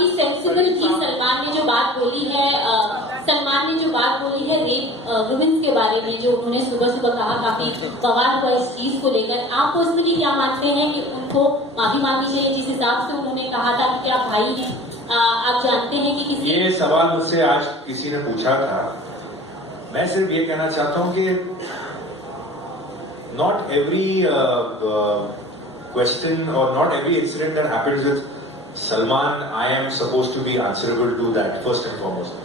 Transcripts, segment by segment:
काफी सेंसिबल थी। सलमान ने जो बात बोली है रेप वुमेन्स के बारे में, जो उन्होंने सुबह सुबह कहा, काफी बवाल हुआ इस चीज को लेकर। आप पर्सनली क्या मानते हैं कि उनको माफी मांगनी चाहिए जिस हिसाब से उन्होंने कहा था कि आप भाई हैं? आप जानते हैं कि किसी ये सवाल मुझसे आज किसी ने पूछा था। मैं सिर्फ ये कहना चाहता हूं कि not every question or not every incident that happens with Salman I am supposed to be answerable to that first and foremost.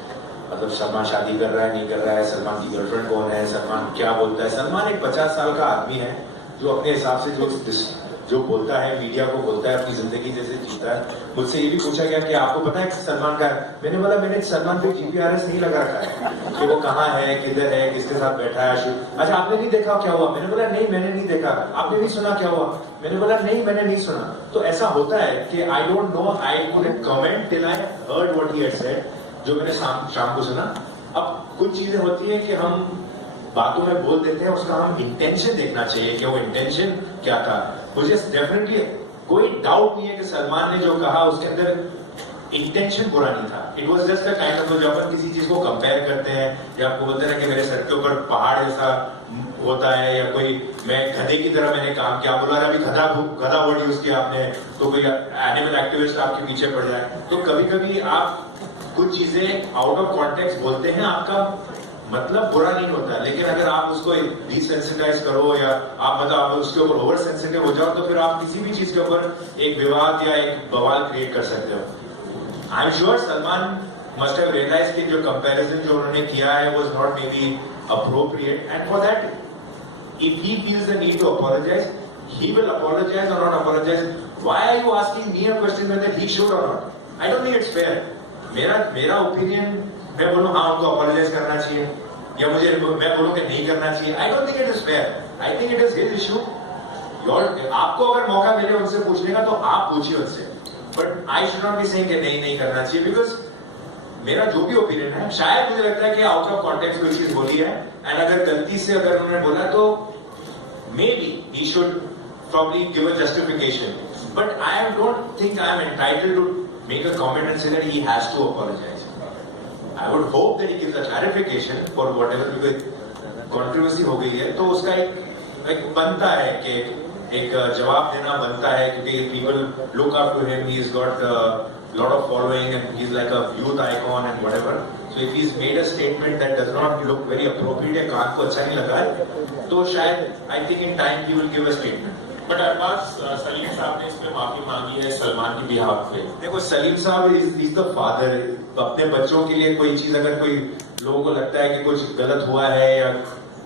मतलब सलमान शादी कर रहा है नहीं कर रहा है, सलमान की गर्लफ्रेंड कौन है, सलमान क्या बोलता है। सलमान एक 50 साल का आदमी है जो अपने हिसाब से जो बोलता है, मीडिया को बोलता है, अपनी जिंदगी जैसे जीता है। मुझसे ये भी पूछा गया कि आपको पता है कि सलमान का है? मैंने बोला मैंने सलमान पे जीपीआरएस नहीं लगा रखा है कि वो कहाँ है, किधर है, किसके साथ बैठा है। अच्छा आपने नहीं देखा क्या हुआ? मैंने बोला नहीं मैंने नहीं देखा। आपने नहीं सुना क्या हुआ? मैंने बोला नहीं मैंने नहीं सुना। तो ऐसा होता है कि I don't know, I couldn't comment till I heard what he had said, जो मैंने शाम को सुना। अब कुछ चीजें होती है कि हम बातों में बोल देते हैं, उसका हम इंटेंशन देखना चाहिए कि वो इंटेंशन क्या था। मुझे डेफिनेटली कोई डाउट नहीं है कि सलमान ने जो कहा उसके अंदर इंटेंशन बुरा नहीं था। It was just a kind of, जब अपन किसी चीज को कंपेयर करते हैं या आपको बोलते हैं कि मेरे सर के ऊपर पहाड़ जैसा होता है, या कोई मैं गधे की तरह मैंने काम किया, बोला अभी गधा वर्ड यूज किया आपने, तो कोई एनिमल एक्टिविस्ट आपके पीछे पड़ जाए। तो कभी कभी आप कुछ चीजें आउट ऑफ कॉन्टेक्स्ट बोलते हैं, आपका मतलब बुरा नहीं होता, लेकिन अगर आप उसको डिसेंसिटाइज करो या आप मतलब आप उसके ऊपर ओवर सेंसिटिव हो जाओ, तो फिर आप किसी भी चीज के ऊपर एक विवाद या एक बवाल क्रिएट कर सकते हो। I am sure Salman must have realised कि जो कंपैरिजन जो उन्होंने किया है was not may be appropriate, and for that if he feels the need to apologise, he will apologize or not apologize. Why are you asking me a question whether he should or not? I don't think it's fair. मेरा opinion, मैं बोलूं हाँ उनको apologise करना चाहिए, या मैं बोलूं कि नहीं करना चाहिए, I don't think it is fair. I think it is his issue. आपको अगर मौका मिले उनसे पूछने का तो आप पूछिए उनसे, but I should not be saying कि नहीं करना चाहिए, बिकॉज मेरा जो भी ओपिनियन है, शायद मुझे लगता है कि आउट ऑफ कॉन्टेक्स्ट कोई चीज बोली है, एंड अगर गलती से अगर उन्होंने बोला तो may be he should probably give a justification, but don't think I am entitled to make a comment and say that he has to apologize. I would hope that he gives a clarification for whatever, because controversy हो गई है तो उसका एक बनता है कि एक जवाब देना बनता है, क्योंकि people look up to him, he's got a lot of following and he's like a youth icon and whatever. So if he's made a statement that does not look very appropriate या कान को अच्छा नहीं लगा, तो शायद I think in time he will give a statement. But Arbaaz Salim sahab ने इसमें माफी मांगी है सलमान की बिहाफ पे। देखो सलीम साहब इज द फादर। अपने बच्चों के लिए कोई चीज अगर कोई लोगों को लगता है कि कुछ गलत हुआ है, या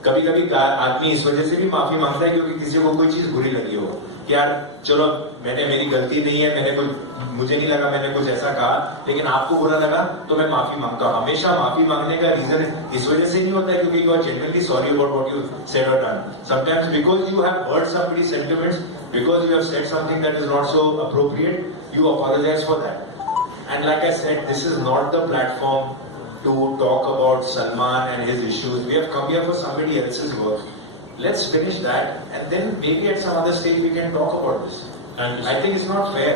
कभी कभी आदमी इस वजह से भी माफी मांगता है क्योंकि किसी को कोई चीज बुरी लगी हो कि यार चलो मेरी गलती नहीं है, मुझे नहीं लगा मैंने कुछ ऐसा कहा, लेकिन आपको बुरा लगा तो मैं माफी मांगता हूँ। हमेशा माफी मांगने का रीजन इस वजह से नहीं होता है क्योंकि you are genuinely sorry about what you said और done. Sometimes because you have hurt somebody's sentiments, because you have said something that is not so appropriate, you apologize for that. And like I said, this is not the platform to talk about Salman and his issues. We have come here for somebody else's work. Let's finish that, and then maybe at some other stage we can talk about this. I think it's not fair.